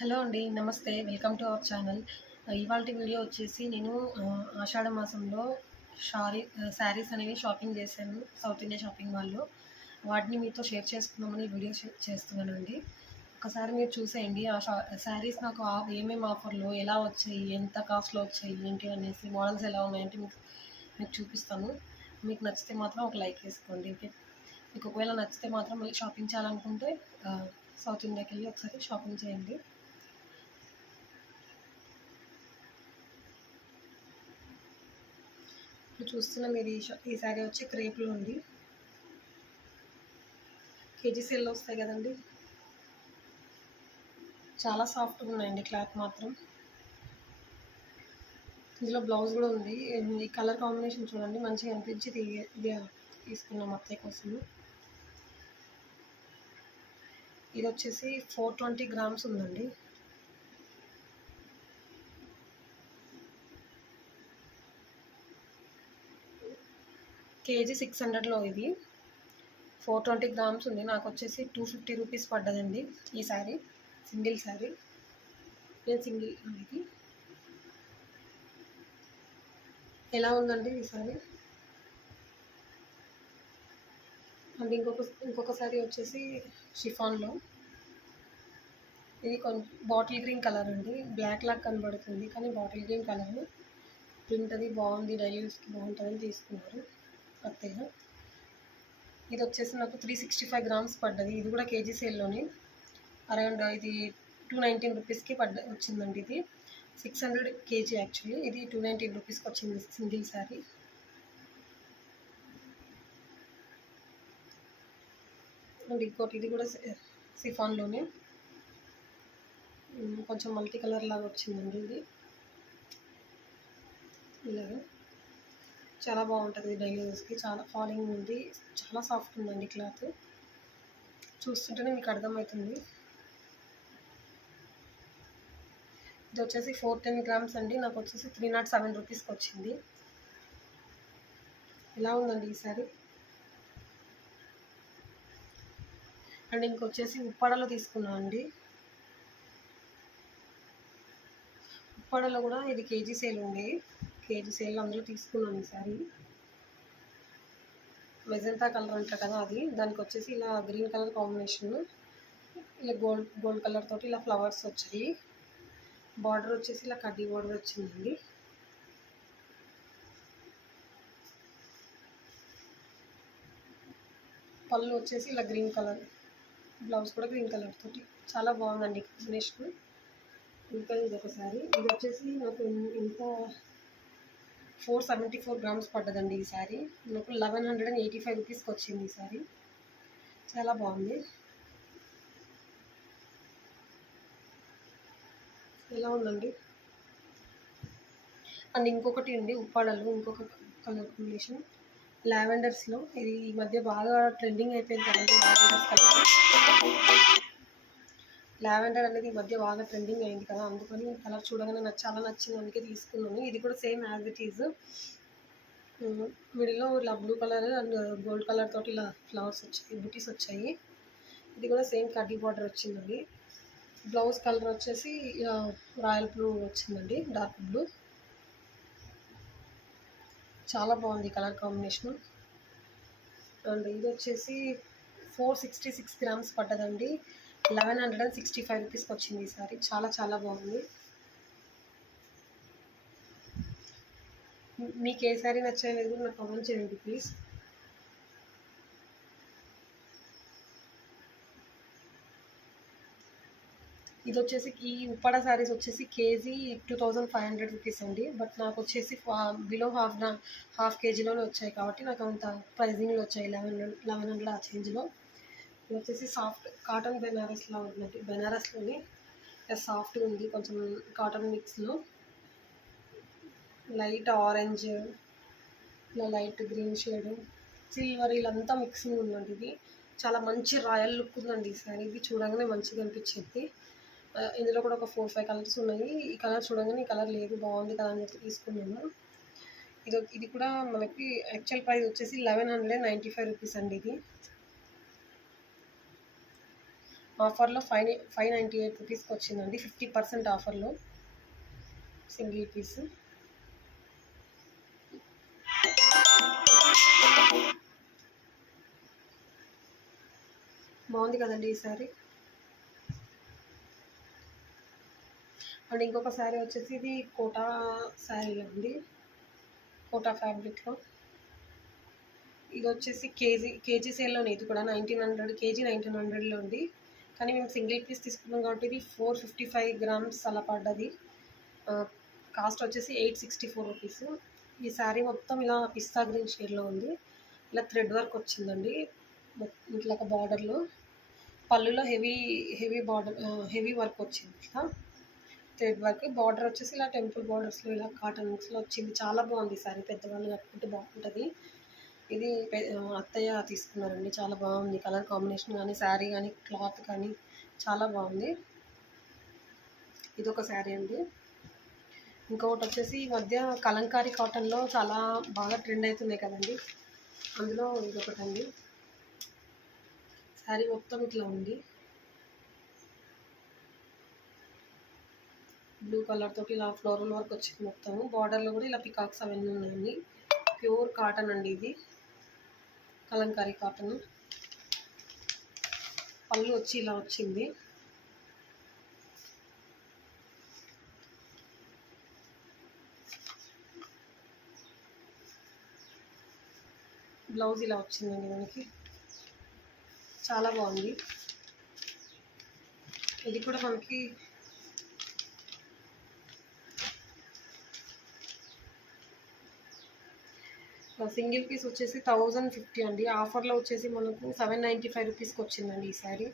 Hello అండి. నమస్తే. Welcome to our channel. ఇవాల్టి వీడియో వచ్చేసి నేను ఆషాఢ మాసంలో శారీస్ అనేవి షాపింగ్ చేశాను సౌత్ ఇండియా షాపింగ్ మాల్‌లో. వాటిని మీతో షేర్ చేసుకుందామని వీడియో చేస్తున్నానండి. ఒకసారి మీరు చూసేయండి. ఆ శారీస్ నాకు ఏమేమి ఆఫర్‌లో ఎలా వచ్చాయి, ఎంత కాస్ట్‌లో వచ్చాయి, ఏంటి అనేసి మోడల్స్ ఎలా ఉన్నాయంటే మీకు చూపిస్తాను. మీకు నచ్చితే మాత్రం ఒక లైక్ వేసుకోండి. ఓకే. మీకు ఒకవేళ నచ్చితే మాత్రం మళ్ళీ షాపింగ్ చేయాలనుకుంటే సౌత్ ఇండియాకెళ్ళి ఒకసారి షాపింగ్ చేయండి. ఇప్పుడు చూస్తున్న మీరు ఈ శారీ వచ్చి క్రేప్లో ఉంది. కేజీ సేల్లో వస్తాయి కదండి. చాలా సాఫ్ట్గా ఉన్నాయండి క్లాత్ మాత్రం. ఇందులో బ్లౌజ్ కూడా ఉంది. ఈ కలర్ కాంబినేషన్ చూడండి, మంచిగా అనిపించి ఇది తీసుకున్నాం అత్తయ్య కోసము. ఇది వచ్చేసి 420 గ్రామ్స్ ఉందండి. కేజీ 600లో ఇది 420 గ్రామ్స్ ఉంది. నాకు వచ్చేసి 250 రూపీస్ పడ్డదండి ఈ శారీ. సింగిల్ శారీ. నేను సింగిల్ ఇది ఎలా ఉందండి ఈ శారీ. అండ్ ఇంకొక శారీ వచ్చేసి షిఫాన్లో. ఇది కొంచెం బాటిల్ గ్రీన్ కలర్ అండి. బ్లాక్ లాగా కనబడుతుంది కానీ బాటిల్ గ్రీన్ కలర్. ప్రింట్ అది బాగుంది, డైలీ యూస్కి బాగుంటుందని తీసుకున్నారు అత్తయ్య. ఇది వచ్చేసి నాకు 365 గ్రామ్స్ పడ్డది. ఇది కూడా కేజీ సేల్లోనే. అరౌండ్ ఇది 219 రూపీస్కి వచ్చిందండి. ఇది 600 కేజీ యాక్చువల్లీ. ఇది 219 రూపీస్కి వచ్చింది సింగిల్ శారీ. అండ్ ఇంకోటి ఇది కూడా సిఫాన్లోనే కొంచెం మల్టీ కలర్ లాగా వచ్చిందండి. ఇది ఇలాగా చాలా బాగుంటుంది డైలీ యూస్కి. చాలా ఫాలింగ్ ఉంది, చాలా సాఫ్ట్ ఉందండి క్లాత్. చూస్తుంటేనే మీకు అర్థమవుతుంది. ఇది వచ్చేసి 410 గ్రామ్స్ అండి. నాకు వచ్చేసి 307 రూపీస్కి వచ్చింది. ఎలా ఉందండి ఈ సారీ. అండ్ ఇంకొచ్చేసి ఉప్పాడలో తీసుకున్నాను అండి. ఉప్పాడలో కూడా ఇది కేజీ సేల్ ఉంది. కేజీ సేల్ అందులో తీసుకున్నాను ఈ సారీ. మెజంతా కలర్ అంటారు కదా అది. దానికి వచ్చేసి ఇలా గ్రీన్ కలర్ కాంబినేషన్, ఇలా గోల్డ్ కలర్ తోటి ఇలా ఫ్లవర్స్ వచ్చాయి. బార్డర్ వచ్చేసి ఇలా కడ్డీ బార్డర్ వచ్చిందండి. పళ్ళు వచ్చేసి ఇలా గ్రీన్ కలర్, బ్లౌజ్ కూడా గ్రీన్ కలర్ తోటి చాలా బాగుందండి కాంబినేషన్. ఇంకా ఇది ఒకసారి ఇది వచ్చేసి నాకు ఇంత 474 గ్రామ్స్ పడ్డదండి ఈ శారీ. నాకు 1185 రూపీస్కి వచ్చింది ఈ శారీ. చాలా బాగుంది. ఎలా ఉందండి. అండ్ ఇంకొకటి అండి ఉప్పాడలో ఇంకొక కలర్ కాంబినేషన్ లావెండర్స్లో. ఇది ఈ మధ్య బాగా ట్రెండింగ్ అయిపోయింది కదండి లావెండర్స్ కలర్. లావెండర్ అనేది ఈ మధ్య బాగా ట్రెండింగ్ అయింది కదా, అందుకని కలర్ చూడగానే నాకు చాలా నచ్చింది, అందుకే తీసుకున్నాను. ఇది కూడా సేమ్ యాజ్ ఇట్ ఈజ్. మిడిల్లో ఇలా blue colour and gold colour తోటి ఇలా ఫ్లవర్స్ వచ్చాయి, బుటీస్ వచ్చాయి. ఇది కూడా సేమ్ కడ్డీ బార్డర్ వచ్చిందండి. బ్లౌజ్ కలర్ వచ్చేసి రాయల్ బ్లూ వచ్చిందండి, డార్క్ బ్లూ. చాలా బాగుంది కలర్ కాంబినేషన్. అండ్ ఇది వచ్చేసి 466 గ్రామ్స్ పడ్డదండి. 1165 రూపీస్కి వచ్చింది ఈ సారీ. చాలా చాలా బాగుంది. మీకు ఏ సారీ నచ్చాయనేది కూడా నాకు కామెంట్ చేయండి ప్లీజ్. ఇది వచ్చేసి ఈ ఉప్పాడ శారీస్ వచ్చేసి కేజీ 2500 రూపీస్ అండి. బట్ నాకు వచ్చేసి బిలో హాఫ్ కేజీలోనే వచ్చాయి కాబట్టి నాకు అంత ప్రైజింగ్లో వచ్చాయి 1100 ఆ చేంజ్లో. ఇది వచ్చేసి సాఫ్ట్ కాటన్ బెనారస్లా ఉందండి. బెనారస్లోని సాఫ్ట్గా ఉంది, కొంచెం కాటన్ మిక్స్లో. లైట్ ఆరెంజ్, ఇలా లైట్ గ్రీన్ షేడ్, సిల్వర్ ఇలాంతా మిక్సింగ్ ఉందండి. ఇది చాలా మంచి రాయల్ లుక్ ఉందండి ఈ శారీ. ఇది చూడగానే మంచిగా అనిపించింది. ఇందులో కూడా ఒక 4-5 కలర్స్ ఉన్నాయి. ఈ కలర్ చూడగానే ఈ కలర్ లేదు, బాగుంది కదా అని చెప్పి తీసుకున్నాను. ఇది కూడా మనకి యాక్చువల్ ప్రైస్ వచ్చేసి 1195 రూపీస్ అండి. ఇది ఆఫర్లో 598 రూపీస్కి వచ్చిందండి. 50% ఆఫర్లో సింగిల్ పీస్. బాగుంది కదండి ఈ శారీ. అండ్ ఇంకొక శారీ వచ్చేసి ఇది కోటా శారీలో ఉంది, కోటా ఫ్యాబ్రిక్లో. ఇది వచ్చేసి కేజీ సేల్లోనే, ఇది కూడా 1900 కేజీ 1900లో ఉంది. కానీ మేము సింగిల్ పీస్ తీసుకున్నాం కాబట్టి ఇది 455 గ్రామ్స్ అలా పడ్డది. కాస్ట్ వచ్చేసి 864 రూపీస్. ఈ శారీ మొత్తం ఇలా పిస్తా గ్రీన్ షేడ్లో ఉంది. ఇలా థ్రెడ్ వర్క్ వచ్చిందండి ఇట్లా ఒక బార్డర్లో. పళ్ళులో హెవీ బార్డర్, హెవీ వర్క్ వచ్చింది ఇట్లా థ్రెడ్ వర్క్. బార్డర్ వచ్చేసి ఇలా టెంపుల్ బార్డర్స్లో ఇలా కాటన్ మిక్స్లో వచ్చింది. చాలా బాగుంది ఈ శారీ, పెద్దవాళ్ళు కట్టుకుంటే బాగుంటుంది. ఇది అత్తయ్య తీసుకున్నారండి, చాలా బాగుంది. కలర్ కాంబినేషన్ కానీ శారీ కానీ క్లాత్ కానీ చాలా బాగుంది. ఇది ఒక శారీ అండి. ఇంకొకటి వచ్చేసి ఈ మధ్య కలంకారీ కాటన్లో చాలా బాగా ట్రెండ్ అవుతున్నాయి కదండి, అందులో ఇదొకటి అండి. శారీ మొత్తం ఇట్లా ఉంది, బ్లూ కలర్ తోటి ఇలా ఫ్లోరల్ వర్క్ వచ్చింది మొత్తము. బార్డర్లో కూడా ఇలా పికాక్స్ అవన్నీ ఉన్నాయండి. ప్యూర్ కాటన్ అండి ఇది, కలంకారీ కాటన్. పళ్ళు వచ్చి ఇలా వచ్చింది. బ్లౌజ్ ఇలా వచ్చిందండి మనకి, చాలా బాగుంది. ఇది కూడా మనకి సింగిల్ పీస్ వచ్చేసి 1050 అండి. ఆఫర్లో వచ్చేసి మనకు 795 రూపీస్కి వచ్చిందండి ఈ శారీ.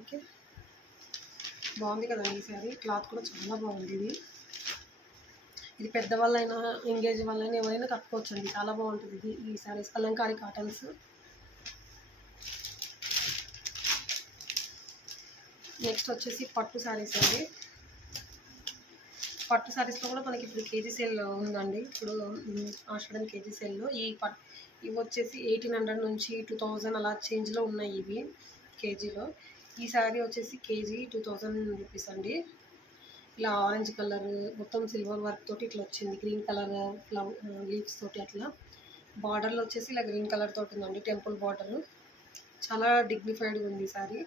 ఓకే, బాగుంది కదండి ఈ శారీ. క్లాత్ కూడా చాలా బాగుంది. ఇది పెద్దవాళ్ళైనా ఎంగేజ్ వాళ్ళైనా ఎవరైనా కట్టుకోవచ్చు అండి, చాలా బాగుంటుంది ఇది. ఈ శారీస్ కలంకారీ కాటన్స్. నెక్స్ట్ వచ్చేసి పట్టు శారీస్ అండి. పట్టు శారీస్లో కూడా మనకి ఇప్పుడు కేజీ సేల్ ఉందండి. ఇప్పుడు ఆషాఢం కేజీ సేల్లో ఇవి వచ్చేసి 1800 నుంచి 2000 అలా చేంజ్లో ఉన్నాయి ఇవి కేజీలో. ఈ శారీ వచ్చేసి కేజీ 2000 రూపీస్ అండి. ఇలా ఆరెంజ్ కలర్ మొత్తం సిల్వర్ వర్క్ తోటి ఇట్లా వచ్చింది. గ్రీన్ కలర్ లీవ్స్ తోటి అట్లా. బార్డర్లో వచ్చేసి ఇలా గ్రీన్ కలర్ తోటి ఉందండి, టెంపుల్ బార్డర్. చాలా డిగ్నిఫైడ్గా ఉంది ఈ శారీ.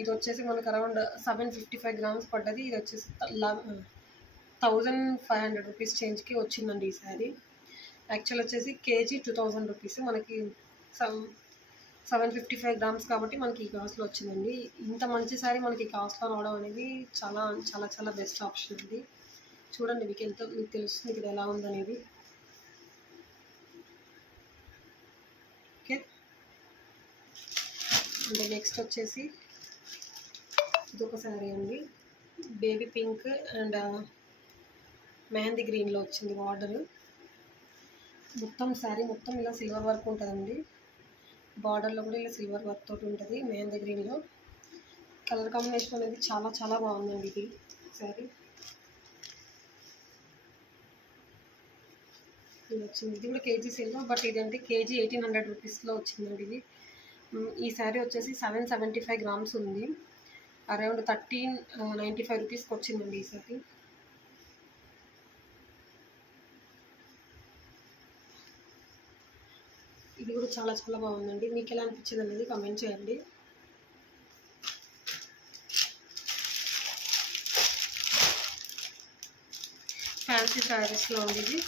ఇది వచ్చేసి మనకు అరౌండ్ 755 గ్రామ్స్ పడ్డది. ఇది వచ్చేసి 1500 రూపీస్ చేంజ్కి వచ్చిందండి ఈ శారీ. యాక్చువల్ వచ్చేసి కేజీ 2000 రూపీస్, మనకి 755 గ్రామ్స్ కాబట్టి మనకి ఈ కాస్ట్లో వచ్చిందండి. ఇంత మంచి శారీ మనకి కాస్ట్లో రావడం అనేది చాలా చాలా చాలా బెస్ట్ ఆప్షన్ అండి. చూడండి, మీకు తెలుస్తుంది ఇది ఎలా ఉందనేది. ఓకే, అంటే నెక్స్ట్ వచ్చేసి ఇదొక శారీ అండి. బేబీ పింక్ అండ్ మెహందీ గ్రీన్లో వచ్చింది బార్డర్. మొత్తం శారీ మొత్తం ఇలా సిల్వర్ వర్క్ ఉంటుందండి. బార్డర్లో కూడా ఇలా సిల్వర్ వర్క్ తోటి ఉంటుంది మెహందీ గ్రీన్లో. కలర్ కాంబినేషన్ అనేది చాలా చాలా బాగుందండి ఇది శారీ. ఇది వచ్చింది, ఇది కూడా కేజీ సేల్లో, బట్ ఇదంటే కేజీ 1800 రూపీస్లో వచ్చిందండి ఇది. ఈ శారీ వచ్చేసి 775 గ్రామ్స్ ఉంది. అరౌండ్ 1395 రూపీస్కి వచ్చిందండి ఈ శారీ. ఇది కూడా చాలా చాలా బాగుందండి. మీకు ఎలా అనిపించింది అనేది కామెంట్ చేయండి. ఫ్యాన్సీ శారీస్లో ఉంది ఇది.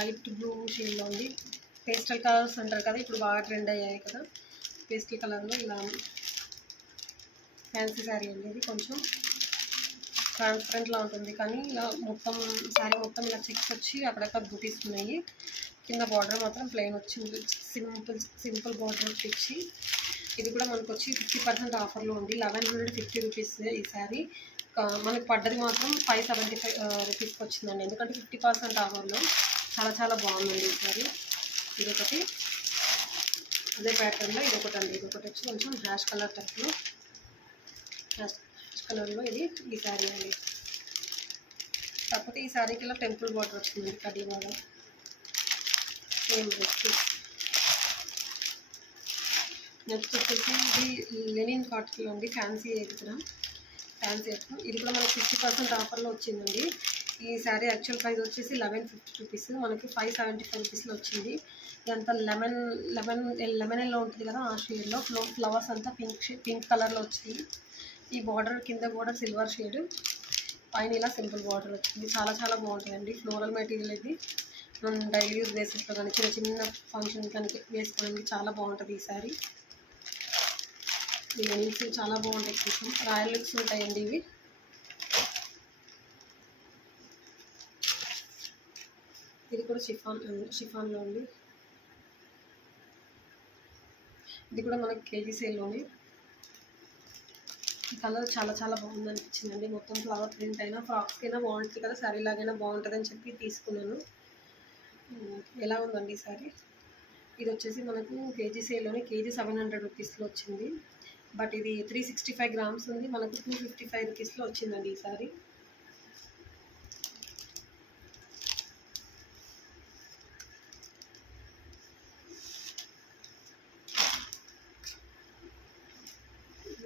లైట్ బ్లూ షేడ్లో ఉంది. పేస్టల్ కలర్స్ అంటారు కదా, ఇప్పుడు బాగా ట్రెండ్ అయ్యాయి కదా, పేస్టల్ కలర్లో ఇలా ఫ్యాన్సీ శారీ అండి. ఇది కొంచెం ట్రాన్స్పరెంట్లా ఉంటుంది, కానీ ఇలా మొత్తం శారీ మొత్తం ఇలా చెక్స్ వచ్చి అక్కడక్కడ బూటీస్ ఉన్నాయి. కింద బార్డర్ మాత్రం ప్లెయిన్ వచ్చింది, సింపుల్ బార్డర్ వచ్చి. ఇది కూడా మనకు వచ్చి 50% ఆఫర్లో ఉంది. 1150 రూపీస్ ఈ శారీ. మనకు పడ్డది మాత్రం 575 రూపీస్కి వచ్చిందండి, ఎందుకంటే 50% ఆఫర్లో. చాలా చాలా బాగుందండి ఈ శారీ. ఇదొకటి అదే ప్యాటర్న్లో ఇదొకటి అండి. ఇదొకటి వచ్చి కొంచెం హ్యాష్ కలర్ టైప్లో, హ్యాష్ కలర్లో ఇది ఈ శారీ అండి. కాకపోతే ఈ శారీకి ఇలా టెంపుల్ బార్డర్ వచ్చిందండి, కడ్డీ బార్డర్. Same dress. నెక్స్ట్ వచ్చేసి ఇది లెనిన్ కాటన్లో అండి, ఫ్యాన్సీ కూడా ఫ్యాన్సీ ఐటమ్. ఇది కూడా మనకి 50% ఆఫర్లో వచ్చిందండి. ఈ శారీ యాక్చువల్ ప్రైస్ వచ్చేసి 1150 రూపీస్, మనకి 575 రూపీస్లో వచ్చింది. ఇదంతా లెమన్ ఎల్లో ఉంటుంది కదా, ఆ షేడ్లో ఫ్లవర్స్ అంతా పింక్ కలర్లో వచ్చింది. ఈ బార్డర్ కింద బార్డర్ సిల్వర్ షేడ్, పైన ఇలా సింపుల్ బార్డర్ వచ్చింది. చాలా చాలా బాగుంటుందండి. ఫ్లోరల్ మెటీరియల్ ఇది. మనం డైలీ యూజ్ బేసిస్లో కానీ చిన్న చిన్న ఫంక్షన్ కానీ వేసుకోవడానికి చాలా బాగుంటుంది ఈ శారీ. ఈ లెనిన్స్ చాలా బాగుంటాయి, కొంచెం రాయల్ లుక్స్ ఉంటాయండి ఇవి. ఇది కూడా షిఫాన్లో ఉంది. ఇది కూడా మనకి కేజీ సేల్లోనే. ఈ కలర్ చాలా చాలా బాగుంది అనిపించిందండి. మొత్తం ఫ్లవర్ ప్రింట్ అయినా ఫ్రాక్స్కి అయినా బాగుంటుంది కదా, శారీ లాగైనా బాగుంటుంది అని చెప్పి తీసుకున్నాను. ఎలా ఉందండి ఈ శారీ? ఇది వచ్చేసి మనకు కేజీ సేల్లోనే కేజీ 700 రూపీస్లో వచ్చింది. బట్ ఇది 365 గ్రామ్స్ ఉంది, మనకు 255 రూపీస్లో వచ్చిందండి ఈ శారీ.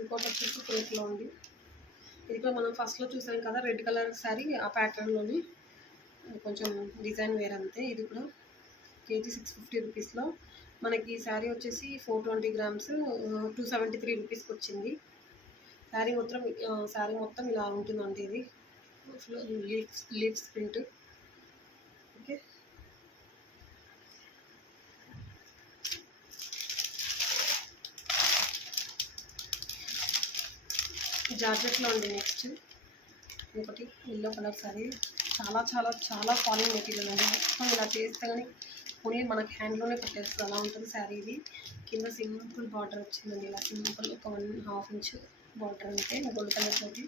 ఇంకోటి వచ్చేసి క్రేప్లో ఉంది. ఇది కూడా మనం ఫస్ట్లో చూసాం కదా, రెడ్ కలర్ శారీ, ఆ ప్యాటర్న్లోని కొంచెం డిజైన్ వేరే అంతే. ఇది కూడా కేజీ 650 రూపీస్లో మనకి. ఈ శారీ వచ్చేసి 420 గ్రామ్స్ 273 రూపీస్కి వచ్చింది. శారీ మొత్తం ఇలా ఉంటుందండి. ఇది లీవ్స్ ప్రింట్. ఓకే, జార్జెట్లో ఉంది. నెక్స్ట్ ఒకటి ఎల్లో కలర్ శారీ, చాలా చాలా చాలా ఫాలింగ్ మెటీరియల్ అండి. మొత్తం ఇలా చేస్తే కానీ ఓన్లీ మనకి హ్యాండ్లోనే పెట్టేస్తుంది, అలా ఉంటుంది శారీ. ఇది కింద సింపుల్ బార్డర్ వచ్చిందండి, ఇలా సింపుల్ ఒక 1.5 ఇంచ్ బార్డర్ అంతే, గోల్డ్ కలర్ తోటి.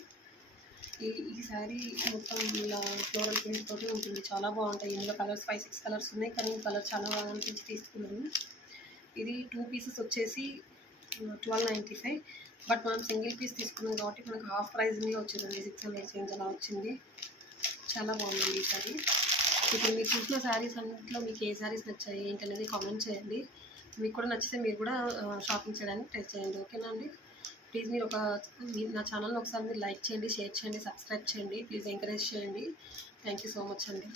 ఈ శారీ మొత్తం ఇలా ఫ్లోరల్ ప్రింట్ తోటి ఉంటుంది. చాలా బాగుంటాయి. ఇందులో కలర్స్ 5-6 కలర్స్ ఉన్నాయి, కానీ ఈ కలర్ చాలా బాగా అనిపించి తీసుకున్నాను. ఇది 2 పీసెస్ వచ్చేసి 1295, బట్ మనం సింగిల్ పీస్ తీసుకున్నాం కాబట్టి మనకు హాఫ్ ప్రైస్ మీద వచ్చిందండి, 600 చేంజ్ అలా వచ్చింది. చాలా బాగుందండి ఈ శారీ. ఇప్పుడు మీరు చూసిన శారీస్ అన్నింటిలో మీకు ఏ శారీస్ నచ్చాయి ఏంటనేది కామెంట్ చేయండి. మీకు కూడా నచ్చితే మీరు కూడా షాపింగ్ చేయడానికి ట్రై చేయండి. ఓకేనా అండి? ప్లీజ్ మీరు నా ఛానల్ని ఒకసారి మీరు లైక్ చేయండి, షేర్ చేయండి, సబ్స్క్రైబ్ చేయండి. ప్లీజ్ ఎంకరేజ్ చేయండి. థ్యాంక్ యూ సో మచ్ అండి.